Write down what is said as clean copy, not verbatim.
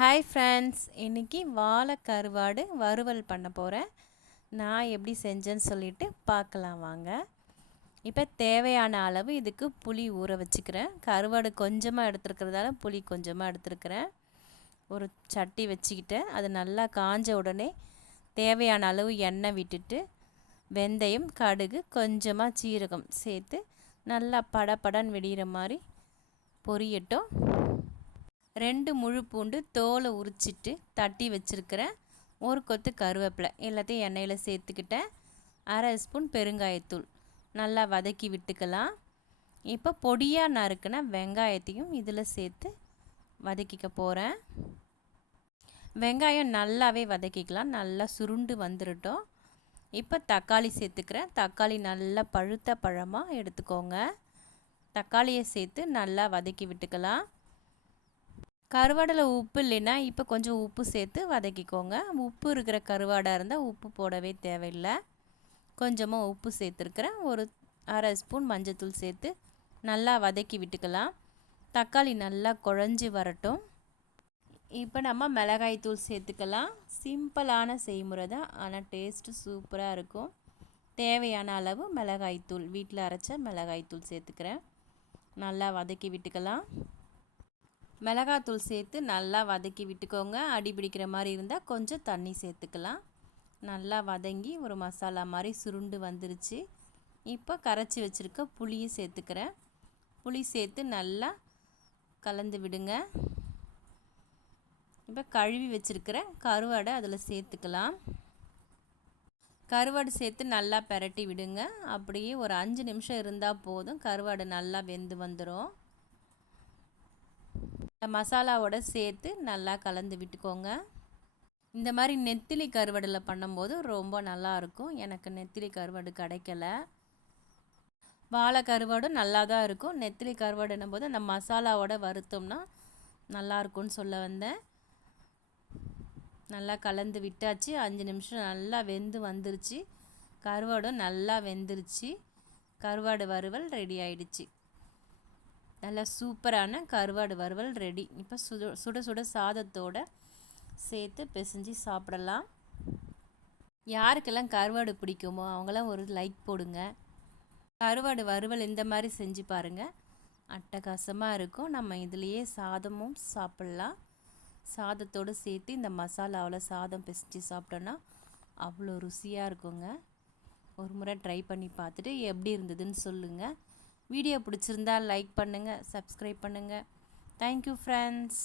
Hi friends, இன்றைக்கி வாழை கருவாடு வறுவல் பண்ண போகிறேன். நான் எப்படி செஞ்சேன்னு சொல்லிட்டு பார்க்கலாம் வாங்க. இப்போ தேவையான அளவு இதுக்கு புளி ஊற வச்சுக்கிறேன். கருவாடு கொஞ்சமாக எடுத்துருக்கிறதால புளி கொஞ்சமாக எடுத்துருக்கிறேன். ஒரு சட்டி வச்சுக்கிட்டேன். அது நல்லா காஞ்ச உடனே தேவையான அளவு எண்ணெய் விட்டுட்டு வெந்தயம், கடுகு, கொஞ்சமாக சீரகம் சேர்த்து நல்லா படபடன்னு வெடிகிற மாதிரி பொரியட்டும். 2 முழு பூண்டு தோலை உரிச்சிட்டு தட்டி வச்சுருக்கிறேன். ஒரு கொத்து கருவேப்பிலை எல்லாத்தையும் எண்ணெயில் சேர்த்துக்கிட்டேன். அரை ஸ்பூன் பெருங்காயத்தூள் நல்லா வதக்கி விட்டுக்கலாம். இப்போ பொடியாக நறுக்கின வெங்காயத்தையும் இதில் சேர்த்து வதக்கிக்க போகிறேன். வெங்காயம் நல்லாவே வதக்கிக்கலாம், நல்லா சுருண்டு வந்துடட்டும். இப்போ தக்காளி சேர்த்துக்கிறேன். தக்காளி நல்லா பழுத்த பழமாக எடுத்துக்கோங்க. தக்காளியை சேர்த்து நல்லா வதக்கி விட்டுக்கலாம். கருவாடில் உப்பு இல்லைன்னா இப்போ கொஞ்சம் உப்பு சேர்த்து வதக்கிக்கோங்க. உப்பு இருக்கிற கருவாடாக இருந்தால் உப்பு போடவே தேவையில்லை. கொஞ்சமாக உப்பு சேர்த்துருக்கிறேன். ஒரு அரை ஸ்பூன் மஞ்சத்தூள் சேர்த்து நல்லா வதக்கி விட்டுக்கலாம். தக்காளி நல்லா குழஞ்சி வரட்டும். இப்போ நம்ம மிளகாய்த்தூள் சேர்த்துக்கலாம். சிம்பிளான செய்முறை தான், ஆனால் டேஸ்ட்டு சூப்பராக இருக்கும். தேவையான அளவு மிளகாய்த்தூள், வீட்டில் அரைச்ச மிளகாய்த்தூள் சேர்த்துக்கிறேன். நல்லா வதக்கி விட்டுக்கலாம். மிளகாத்தூள் சேர்த்து நல்லா வதக்கி விட்டுக்கோங்க. அடி பிடிக்கிற மாதிரி இருந்தால் கொஞ்சம் தண்ணி சேர்த்துக்கலாம். நல்லா வதங்கி ஒரு மசாலா மாதிரி சுருண்டு வந்துருச்சு. இப்போ கரைச்சி வச்சுருக்க புளியை சேர்த்துக்கிறேன். புளி சேர்த்து நல்லா கலந்து விடுங்க. இப்போ கழுவி வச்சுருக்கிற கருவாடை அதில் சேர்த்துக்கலாம். கருவாடு சேர்த்து நல்லா பெரட்டி விடுங்க. அப்படியே ஒரு 5 நிமிஷம் இருந்தால் போதும், கருவாடு நல்லா வெந்து வந்துடும். மசாலாவோட சேர்த்து நல்லா கலந்து விட்டுக்கோங்க. இந்த மாதிரி நெத்திலி கருவாடில் பண்ணும்போது ரொம்ப நல்லாயிருக்கும். எனக்கு நெத்திலி கருவாடு கிடைக்கல. வாழை கருவாடும் நல்லா தான் இருக்கும். நெத்திலி கருவாடுன்னும் போது அந்த மசாலாவோட வறுத்தோம்னா நல்லாயிருக்கும்னு சொல்ல வந்தேன். நல்லா கலந்து விட்டாச்சு. 5 நிமிஷம் நல்லா வெந்து வந்துருச்சு. கருவாடும் நல்லா வெந்துருச்சு. கருவாடு வறுவல் ரெடி ஆயிடுச்சு. நல்லா சூப்பரான கருவாடு வறுவல் ரெடி. இப்போ சுட சுட சாதத்தோடு சேர்த்து பிசைஞ்சு சாப்பிடலாம். யாருக்கெல்லாம் கருவாடு பிடிக்குமோ அவங்களாம் ஒரு லைக் போடுங்க. கருவாடு வறுவல் இந்த மாதிரி செஞ்சு பாருங்கள், அட்டகாசமாக இருக்கும். நம்ம இதுலேயே சாதமும் சாப்பிட்லாம். சாதத்தோடு சேர்த்து இந்த மசாலாவில் சாதம் பிசைஞ்சு சாப்பிட்டோன்னா அவ்வளோ ருசியாக இருக்குங்க. ஒரு முறை ட்ரை பண்ணி பார்த்துட்டு எப்படி இருந்ததுன்னு சொல்லுங்கள். வீடியோ பிடிச்சிருந்தா லைக் பண்ணுங்கள், சப்ஸ்கிரைப் பண்ணுங்கள். Thank you friends.